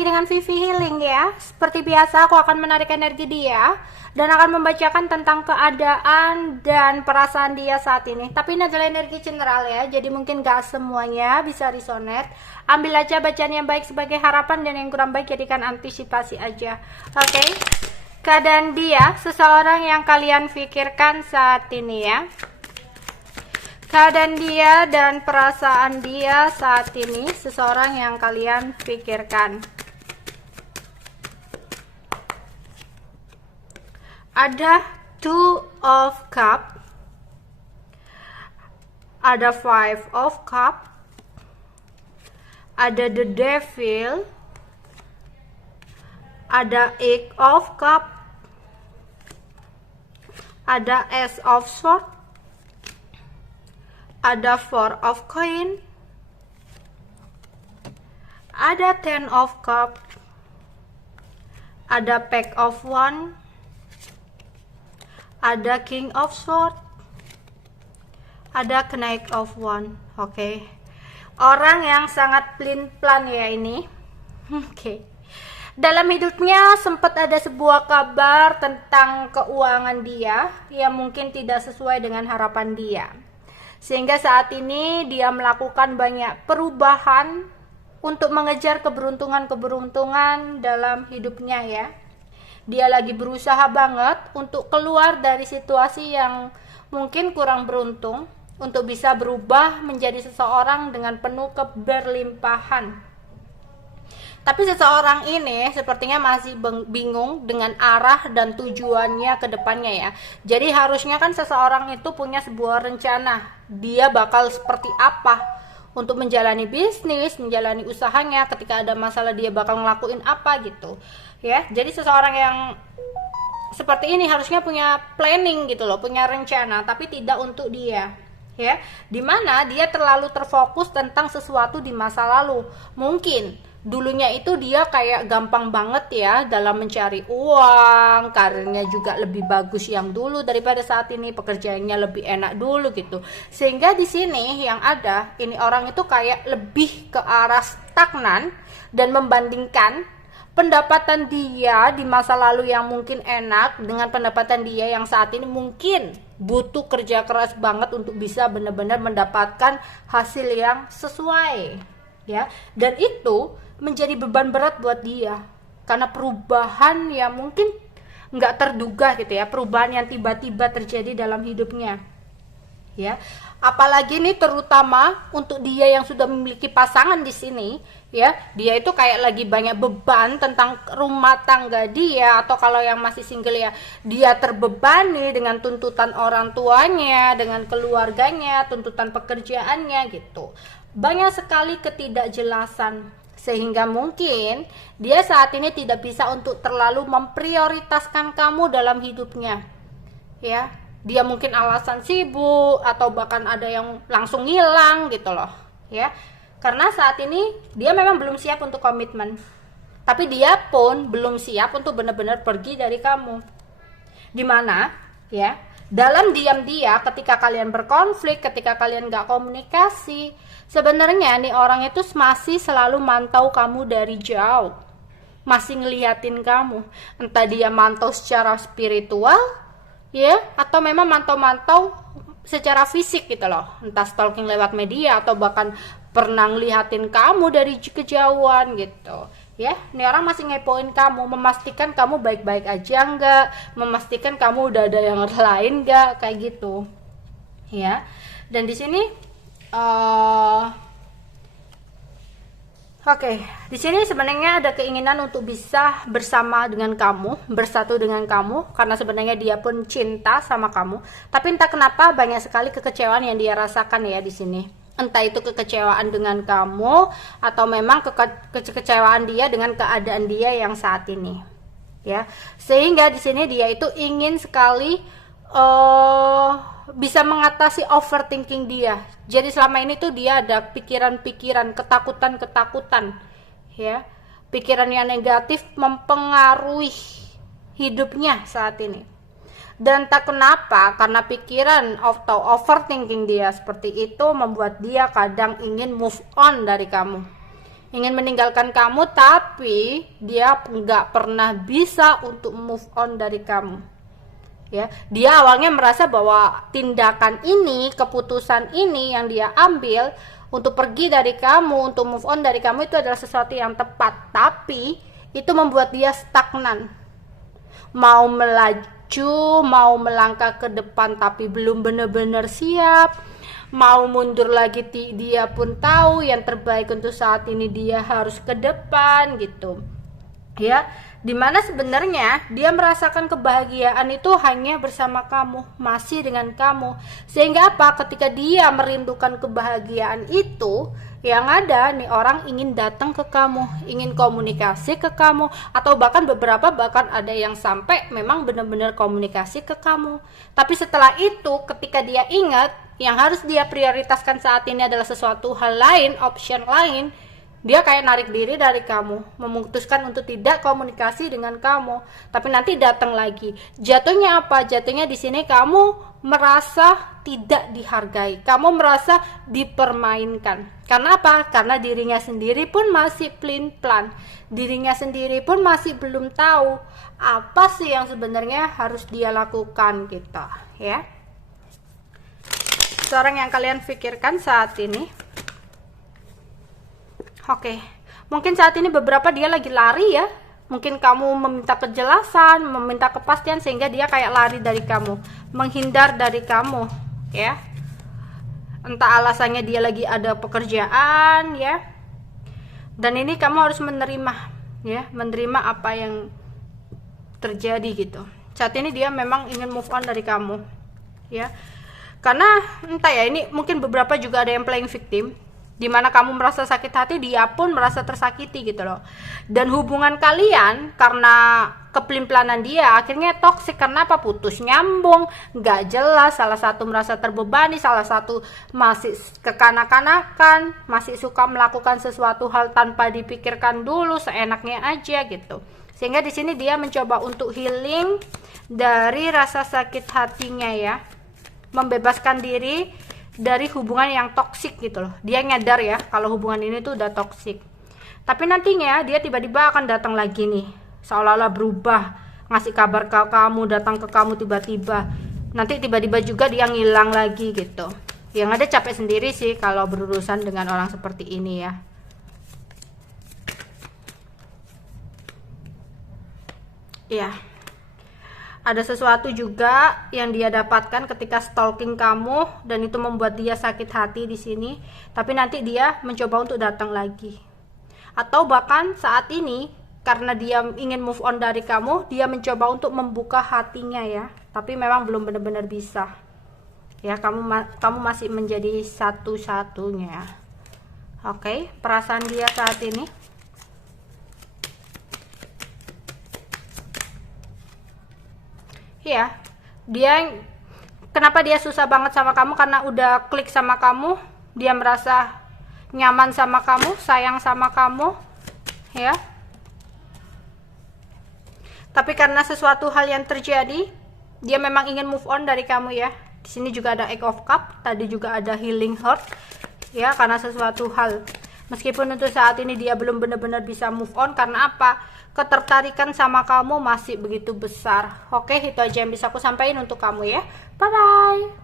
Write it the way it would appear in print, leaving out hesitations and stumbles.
lagi dengan Vivi Healing ya. Seperti biasa aku akan menarik energi dia dan akan membacakan tentang keadaan dan perasaan dia saat ini. Tapi ini adalah energi general ya, jadi mungkin gak semuanya bisa resonate. Ambil aja bacaan yang baik sebagai harapan dan yang kurang baik jadikan antisipasi aja. Oke. Keadaan dia, seseorang yang kalian pikirkan saat ini ya. Keadaan dia dan perasaan dia saat ini, seseorang yang kalian pikirkan. Ada Two of Cup, ada Five of Cup, ada The Devil, ada Eight of Cup, ada Ace of Swords, ada Four of Coin, ada Ten of Cup, ada Pack of One, ada King of Swords, ada Knight of One. Oke. Orang yang sangat pelin-pelan ya ini. Oke. Dalam hidupnya sempat ada sebuah kabar tentang keuangan dia yang mungkin tidak sesuai dengan harapan dia. Sehingga saat ini dia melakukan banyak perubahan untuk mengejar keberuntungan-keberuntungan dalam hidupnya ya. Dia lagi berusaha banget untuk keluar dari situasi yang mungkin kurang beruntung untuk bisa berubah menjadi seseorang dengan penuh keberlimpahan. Tapi seseorang ini sepertinya masih bingung dengan arah dan tujuannya ke depannya ya. Jadi harusnya kan seseorang itu punya sebuah rencana. Dia bakal seperti apa untuk menjalani bisnis, menjalani usahanya, ketika ada masalah dia bakal ngelakuin apa gitu. Ya, jadi seseorang yang seperti ini harusnya punya planning gitu loh, punya rencana, tapi tidak untuk dia. Ya, dimana dia terlalu terfokus tentang sesuatu di masa lalu. Mungkin dulunya itu dia kayak gampang banget ya dalam mencari uang, karirnya juga lebih bagus yang dulu daripada saat ini, pekerjaannya lebih enak dulu gitu. Sehingga di sini yang ada, ini orang itu kayak lebih ke arah stagnan dan membandingkan pendapatan dia di masa lalu yang mungkin enak dengan pendapatan dia yang saat ini mungkin butuh kerja keras banget untuk bisa benar-benar mendapatkan hasil yang sesuai ya. Dan itu menjadi beban berat buat dia karena perubahan yang mungkin nggak terduga gitu ya, perubahan yang tiba-tiba terjadi dalam hidupnya ya. Apalagi nih terutama untuk dia yang sudah memiliki pasangan di sini ya, dia itu kayak lagi banyak beban tentang rumah tangga dia, atau kalau yang masih single ya dia terbebani dengan tuntutan orang tuanya, dengan keluarganya, tuntutan pekerjaannya gitu. Banyak sekali ketidakjelasan sehingga mungkin dia saat ini tidak bisa untuk terlalu memprioritaskan kamu dalam hidupnya ya. Dia mungkin alasan sibuk atau bahkan ada yang langsung hilang gitu loh ya, karena saat ini dia memang belum siap untuk komitmen, tapi dia pun belum siap untuk benar-benar pergi dari kamu. Dimana ya dalam diam dia ketika kalian berkonflik, ketika kalian gak komunikasi, sebenarnya nih orang itu masih selalu mantau kamu dari jauh, masih ngeliatin kamu. Entah dia mantau secara spiritual ya, atau memang mantau-mantau secara fisik gitu loh, entah stalking lewat media atau bahkan pernah ngeliatin kamu dari kejauhan gitu ya. Ini orang masih ngepoin kamu, memastikan kamu baik-baik aja enggak, memastikan kamu udah ada yang lain enggak, kayak gitu ya. Dan di sini Oke, di sini sebenarnya ada keinginan untuk bisa bersama dengan kamu, bersatu dengan kamu, karena sebenarnya dia pun cinta sama kamu. Tapi entah kenapa banyak sekali kekecewaan yang dia rasakan ya di sini. Entah itu kekecewaan dengan kamu atau memang kekecewaan dia dengan keadaan dia yang saat ini, ya. Sehingga di sini dia itu ingin sekali bisa mengatasi overthinking dia. Jadi selama ini tuh dia ada pikiran-pikiran, ketakutan-ketakutan ya. Pikiran yang negatif mempengaruhi hidupnya saat ini. Dan tak kenapa, karena pikiran atau overthinking dia seperti itu membuat dia kadang ingin move on dari kamu ingin meninggalkan kamu, tapi dia nggak pernah bisa untuk move on dari kamu. Ya, dia awalnya merasa bahwa tindakan ini, keputusan ini yang dia ambil untuk pergi dari kamu, untuk move on dari kamu itu adalah sesuatu yang tepat, tapi itu membuat dia stagnan. Mau melaju, mau melangkah ke depan tapi belum benar-benar siap, mau mundur lagi dia pun tahu yang terbaik untuk saat ini dia harus ke depan gitu. Ya, dimana sebenarnya dia merasakan kebahagiaan itu hanya bersama kamu, masih dengan kamu. Sehingga apa? Ketika dia merindukan kebahagiaan itu, yang ada nih orang ingin datang ke kamu, ingin komunikasi ke kamu, atau bahkan bahkan ada yang sampai memang benar-benar komunikasi ke kamu. Tapi setelah itu, ketika dia ingat yang harus dia prioritaskan saat ini adalah sesuatu hal lain, option lain, dia kayak narik diri dari kamu, memutuskan untuk tidak komunikasi dengan kamu. Tapi nanti datang lagi. Jatuhnya apa? Jatuhnya di sini kamu merasa tidak dihargai. Kamu merasa dipermainkan. Karena apa? Karena dirinya sendiri pun masih plan. Dirinya sendiri pun masih belum tahu apa sih yang sebenarnya harus dia lakukan gitu, ya. Seorang yang kalian pikirkan saat ini. Oke, mungkin saat ini beberapa dia lagi lari ya. Mungkin kamu meminta kejelasan, meminta kepastian sehingga dia kayak lari dari kamu, menghindar dari kamu, ya. Entah alasannya dia lagi ada pekerjaan, ya. Dan ini kamu harus menerima, ya, menerima apa yang terjadi gitu. Saat ini dia memang ingin move on dari kamu, ya. Karena entah ya, ini mungkin beberapa juga ada yang playing victim, dimana kamu merasa sakit hati, dia pun merasa tersakiti gitu loh. Dan hubungan kalian karena keplimplanan dia akhirnya toksik. Karena apa? Putus nyambung, gak jelas, salah satu merasa terbebani, salah satu masih kekanak-kanakan, masih suka melakukan sesuatu hal tanpa dipikirkan dulu, seenaknya aja gitu. Sehingga di sini dia mencoba untuk healing dari rasa sakit hatinya, ya, membebaskan diri dari hubungan yang toksik gitu loh. Dia nyadar ya kalau hubungan ini tuh udah toksik. Tapi nantinya dia tiba-tiba akan datang lagi nih, seolah-olah berubah, ngasih kabar ke kamu, datang ke kamu tiba-tiba. Nanti tiba-tiba juga dia ngilang lagi gitu. Yang ada capek sendiri sih kalau berurusan dengan orang seperti ini, ya. Iya. Ada sesuatu juga yang dia dapatkan ketika stalking kamu dan itu membuat dia sakit hati di sini. Tapi nanti dia mencoba untuk datang lagi. Atau bahkan saat ini karena dia ingin move on dari kamu, dia mencoba untuk membuka hatinya, ya. Tapi memang belum benar-benar bisa. Ya, kamu masih menjadi satu-satunya. Oke, perasaan dia saat ini. Ya, kenapa dia susah banget sama kamu? Karena udah klik sama kamu, dia merasa nyaman sama kamu, sayang sama kamu, ya. Tapi karena sesuatu hal yang terjadi, dia memang ingin move on dari kamu, ya. Di sini juga ada Eight of Cups, tadi juga ada Healing Heart, ya, karena sesuatu hal. Meskipun untuk saat ini dia belum benar-benar bisa move on, karena apa? Ketertarikan sama kamu masih begitu besar. Oke, itu aja yang bisa aku sampaikan untuk kamu, ya. Bye bye.